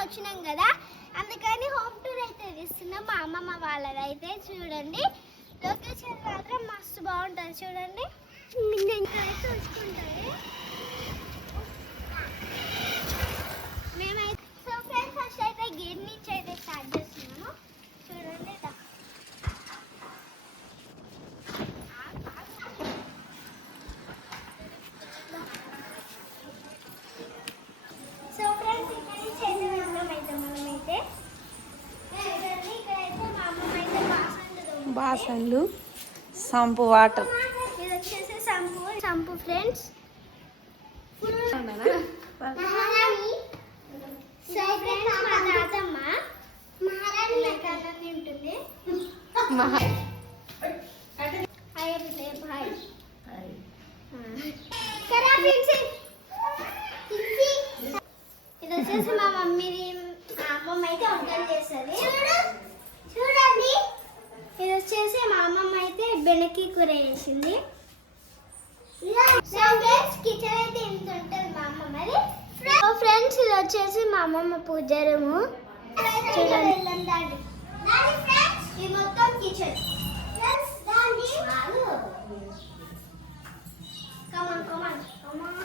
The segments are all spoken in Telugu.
వచ్చినాం కదా. అందుకని హోమ్ టూర్ అయితే తీస్తున్నాం. మా అమ్మమ్మ వాళ్ళదైతే చూడండి. లొకేషన్ మాత్రం మస్తు బాగుంటుంది చూడండి. వచ్చుకుంటుంది మేమైతే సో ఫ్రెండ్స్ ఫస్ట్ అయితే గేట్ నుంచి అయితే స్టార్ట్ చేస్తున్నాము చూడండి ఇదా. సో ఫ్రెండ్స్ ఇక్కడ నుంచి అయితే వెళ్దాం అయితే మనమైతే చూడండి ఇక్కడైతే మా అమ్మమ్మ అయితే బాసంలు బాసన్లు సంపు వాటర్. ఇది వచ్చేసి సంపు సంపు ఫ్రెండ్స్ మహారాణి ఉంటుంది హాయ్ అంటే హాయ్ కరా ఫ్రెండ్స్ ఇది వచ్చేసి మా మమ్మీది మా అమ్మమ్మ అయితే వంటలు చేస్తుంది చూడండి ఇది వచ్చేసి మా అమ్మమ్మ అయితే బెనక్కి కూర చేసింది సో ఫ్రెండ్స్ కిచెన్ అయితే ఇంత ఉంటుంది మా అమ్మమ్మది సో ఫ్రెండ్స్ ఇది వచ్చేసి మా అమ్మమ్మ పూజ రూము. చూడండి. ఇది మొత్తం కిచెన్ కమాన్ కమాన్ కమాన్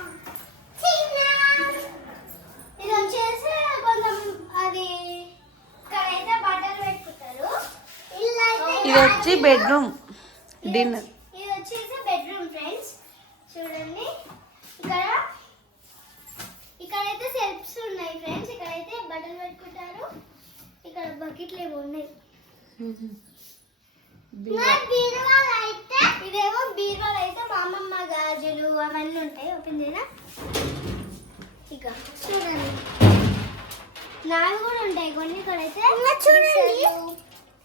ఇది వచ్చేసి కొంచెం అది ఇక్కడైతే బట్టలు పెట్టుకుంటారు ఇల్లు అయితే ఇది వచ్చి బెడ్రూమ్ డిన్నర్ ఇది వచ్చేసి బెడ్రూమ్ ఫ్రెండ్స్ చూడండి ఇక్కడ ఇక్కడైతే సెల్ఫ్స్ ఉన్నాయి ఫ్రెండ్స్ ఇక్కడైతే బట్టలు పెట్టుకుంటారు ఇక్కడ బకెట్లు ఏమో ఉన్నాయి. ఇదేమో బీరువాలు అయితే మా అమ్మమ్మ గాజులు అవన్నీ ఉంటాయి. ఓపెన్ చేయనా ఇక చూడండి. నావి కూడా ఉంటాయి. కొన్ని ఇక్కడైతే చూడండి.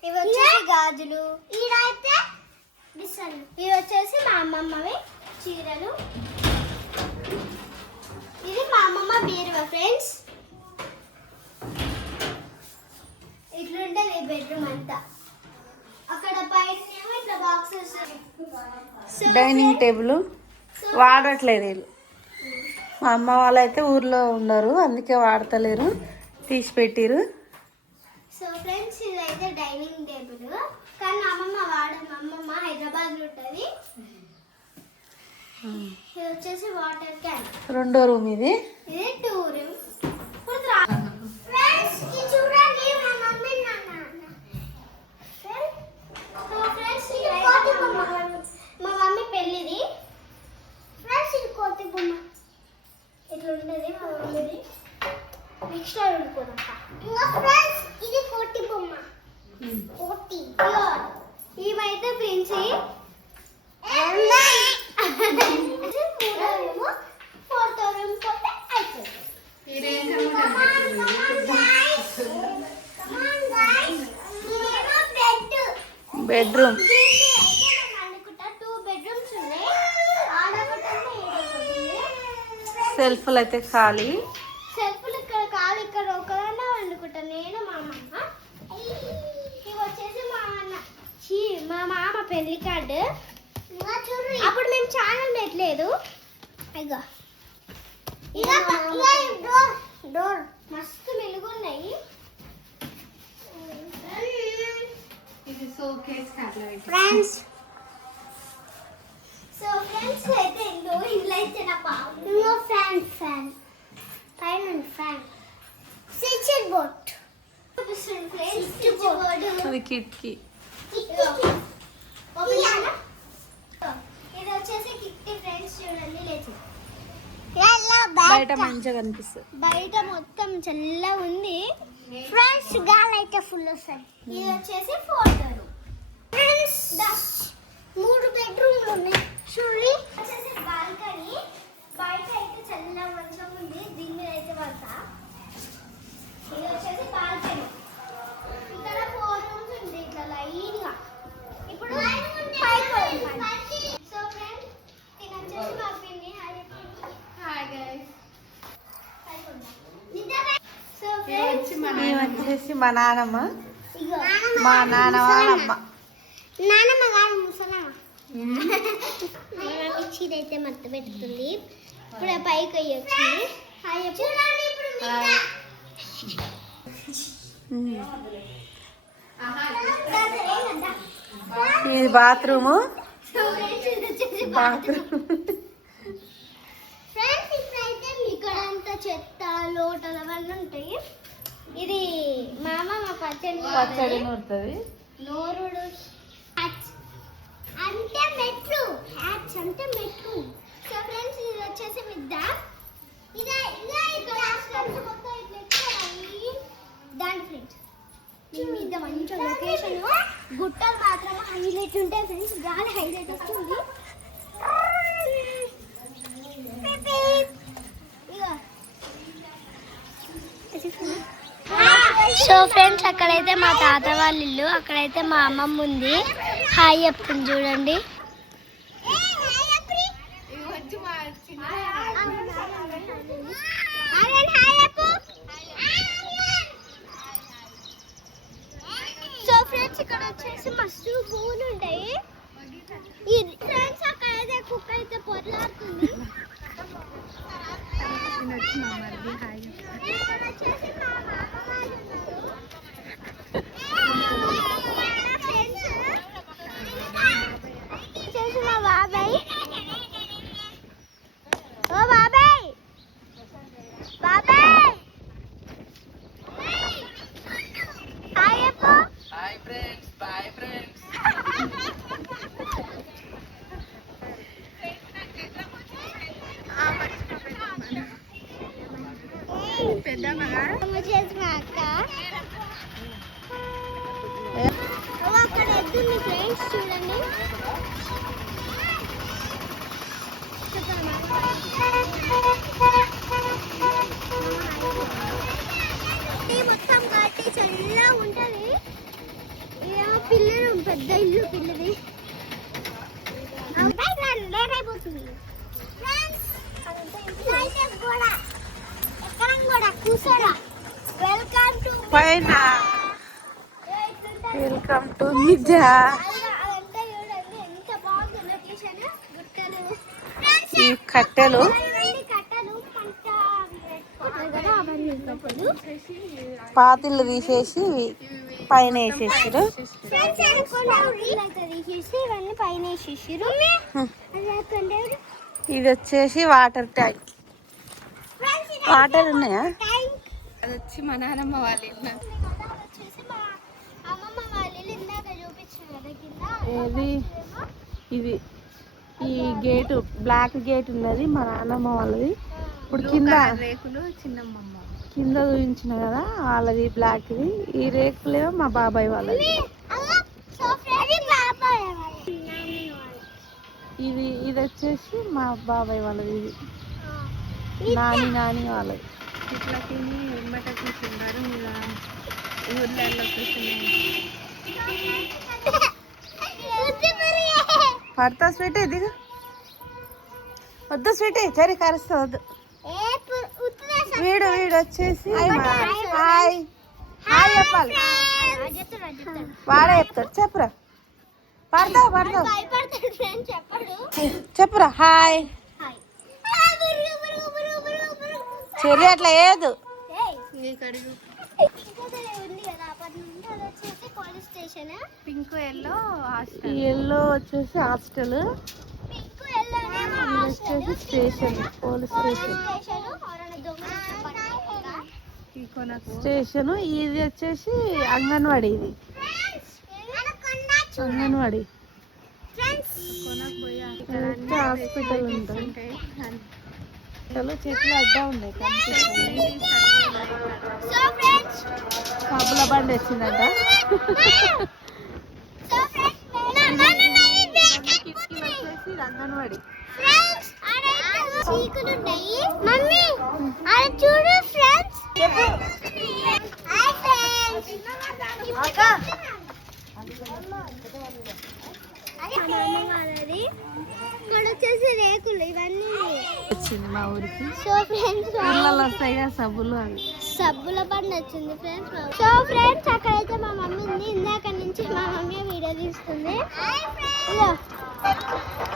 ఇవి వచ్చేసి గాజులు. ఈడైతే బిస్సలు ఇవి వచ్చేసి మా అమ్మమ్మవి చీరలు. ఇది మా అమ్మమ్మ బీరువా ఫ్రెండ్స్ బెడ్రూమ్ అంతా. అక్కడ పైన ఇట్లా బాక్సెస్ డైనింగ్ టేబుల్ వాడట్లేదు వీళ్ళు. మా అమ్మ వాళ్ళైతే ఊర్లో ఉన్నారు అందుకే వాడతలేరు తీసి పెట్టిరు సో ఫ్రెండ్స్ ఇదైతే డైనింగ్ టేబుల్ కానీ అమ్మమ్మ వాడదు మా అమ్మమ్మ హైదరాబాద్లో ఉంటుంది ఇది వచ్చేసి వాటర్ క్యాన్ రెండో రూమ్ ఇది. ఇది టూ రూమ్ ఫ్రెండ్స్ చూడండి మా మమ్మీ నాన్న సో ఫ్రెండ్స్ కోతి బొమ్మ మా మమ్మీ పెళ్ళిది ఫ్రెండ్స్ ఇది కోతి బొమ్మ ఇట్లా మా మమ్మీది నెక్స్ట్ ఉండిపోదాం ఇంకా ఫ్రెండ్స్ ఇది కోటి బొమ్మ కోటి ఇవైతే ప్రిన్సి ఫోర్త్ పోతే బెడ్రూమ్. టూ బెడ్రూమ్స్ ఉన్నాయి ఆడొకటి సెల్ఫ్లు అయితే ఖాళీ. సెల్ఫ్లు ఇక్కడ కాలు ఇక్కడ ఒకదాన్ని వండుకుంటా. నేను మా అమ్మ. ఇవి వచ్చేసి మా అన్న. చీ మా మామ పెళ్ళి కార్డు. అప్పుడు మేము ఛానల్ పెట్టలేదు. ఇగో. డోర్. డోర్. మస్తు మెలుగున్నాయి. ఫ్రెండ్స్ సో ఫ్రెండ్స్ అయితే ఇందో ఇల్లు అయితే నా బాగుంది ఫ్యాన్ ఫ్యాన్ పైన fan switch board switchboard అది కిటికీ ఇది వచ్చేసి కిట్టి ఫ్రెండ్స్ చూడండి లేదు. బయట మంచిగా కనిపిస్తుంది. బయట మొత్తం చల్ల ఉంది. ఫ్రెండ్స్ గాలి అయితే ఫుల్ వస్తుంది ఇది వచ్చేసి ఫోర్త్ రూమ్ ఫ్రెండ్స్ మూడు బెడ్రూమ్లు ఉన్నాయి చూడండి వచ్చేసి బాల్కనీ బయట అయితే చల్ల మంచం ఉంది దీని మీద అయితే పడతా ఇది వచ్చేసి బాల్కనీ ఇక్కడ ఫోర్ రూమ్స్ ఉంది ఇట్లా లైన్గా ఇప్పుడు పైకి సో ఫ్రెండ్స్ ఇది వచ్చేసి మా పిన్ని హాయ్ గైస్ సో ఫ్రెండ్స్ మేము వచ్చేసి మా నానమ్మ. మా నాన్న వాళ్ళమ్మ నానమ్మ గారు ముసలమ్మ. చీర అయితే మత్త పెడుతుంది. ఇప్పుడు పైకి అయ్యి వచ్చింది. ఇది బాత్రూము. బాత్రూమ్ ఫ్రెండ్స్ ఇప్పుడైతే ఇక్కడ అంతా చెత్త లోటలు అవన్నీ ఉంటాయి. ఇది మా అమ్మ మా పచ్చడి పచ్చడి నూరుతుంది. నోరుడు. హ్యాచ్ అంటే మెట్లు. హ్యాచ్ అంటే మెట్లు. సో ఫ్రెండ్స్ ఇది వచ్చేసి మిద్ద. ఇదే ఇదే ఇక్కడ మొత్తం దాని ఫ్రెండ్స్ ఈ మిద్ద మంచి లొకేషన్ గుట్టలు మాత్రం హైలైట్ ఉంటాయి ఫ్రెండ్స్ గాలి హైలైట్ వస్తుంది. సో ఫ్రెండ్స్ అక్కడైతే మా తాత వాళ్ళ ఇల్లు అక్కడైతే మా అమ్మమ్మ ఉంది. హాయ్ చెప్తుంది చూడండి. సో ఫ్రెండ్స్ ఇక్కడ వచ్చేసి మస్తు ఉంటాయి. ఫ్రెండ్స్ కుక్క అయితే పొరలాడుతుంది ఇక్కడ వచ్చేసి మా మామ వాళ్ళు ఉన్నారు. వచ్చేసి మా బాబాయ్ ఓ బాబాయ్ బాబాయ్ హాయ్ చెప్పు హాయ్ ఫ్రెండ్స్ బాయ్ ఫ్రెండ్స్ వచ్చేసి మా అక్క ఓ, అక్కడ చూడండి. మొత్తం కట్టి చల్లగా ఉంటది. ఇదేమో పిల్లలు పెద్ద ఇల్లు పిల్లది వెల్కమ్ టు వెల్కమ్ టు ఈ కట్టెలు. పాతిళ్ళు తీసేసి పైన వేసేసారు ఇది వచ్చేసి వాటర్ ట్యాంక్. వాటర్ ఉన్నాయా? అది వచ్చి మా నాన్నమ్మ వాళ్ళ ఇల్లు ఏది? ఇది. ఈ గేటు బ్లాక్ గేట్ ఉన్నది మా నాన్నమ్మ వాళ్ళది. ఇప్పుడు కింద రేకులు చిన్నమ్మమ్మ. కింద చూపించిన కదా వాళ్ళది బ్లాక్ది. ఈ రేకులేమో మా బాబాయ్ వాళ్ళది. ఇది ఇది వచ్చేసి మా బాబాయ్ వాళ్ళది ఇది. నాని నాని వాళ్ళది. ఇట్లా తిని ఎమ్మట కూర్చున్నారు ఇలా ఊర్లలో కూర్చున్నారు. పడతా స్వీట్ దిగు వద్దు స్వీట్ సరే కరుస్తా వద్దు. వీడు వీడు వచ్చేసి హాయ్ హాయ్ చెప్పాలి. వాడే చెప్తాడు చెప్పురా. పడతావు పడతావు చెప్పురా హాయ్. చెర్రి అట్లా ఏదు పింక్ ఎల్లో హాస్టల్. ఎల్లో వచ్చేసి హాస్టల్. వచ్చేసి స్టేషన్ పోలీస్ స్టేషన్. స్టేషన్. ఇది వచ్చేసి అంగన్వాడి ఇది. అంగన్వాడి. హాస్పిటల్ ఉంటుంది ఉంటాయి చెట్లు చెట్లు అడ్డా ఉన్నాయి కనిపిస్తుంది సో ఫ్రెండ్స్. కబ్బుల బండి వచ్చిందంట. సో అంగన్వాడి మమ్మీ చూడు ఫ్రెండ్స్ హాయ్ ఫ్రెండ్స్ అక్క ఇక్కడ వచ్చేసి రేకులు ఇవన్నీ వచ్చింది మా ఊరికి. సో ఫ్రెండ్స్ పిల్లలు వస్తాయి కదా సబ్బులు అవి. సబ్బుల బండి వచ్చింది ఫ్రెండ్స్. సో ఫ్రెండ్స్ అక్కడైతే మా మమ్మీ ఉంది. ఇందాక నుంచి మా మమ్మీ వీడియో తీస్తుంది ఇదిగో.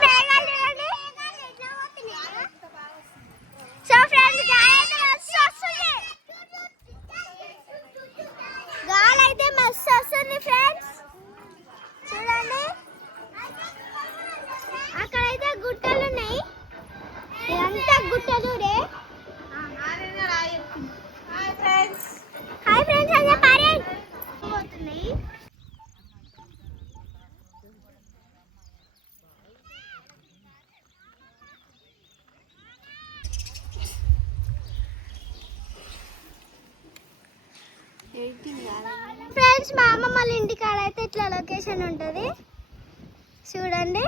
మేఘాలు చూడండి. సో ఫ్రెండ్స్ గాలి అయితే మస్తు వస్తుంది గాలి అయితే మస్తు వస్తుంది ఫ్రెండ్స్ చూడండి అక్కడైతే గుట్టలు ఉన్నాయి ఇదంతా గుట్టలు రే హాయ్ ఫ్రెండ్స్ అదే పారే పోతున్నాయి ఫ్రెండ్స్ మా అమ్మ వాళ్ళ ఇంటికాడ అయితే ఇట్లా లొకేషన్ ఉంటుంది. చూడండి.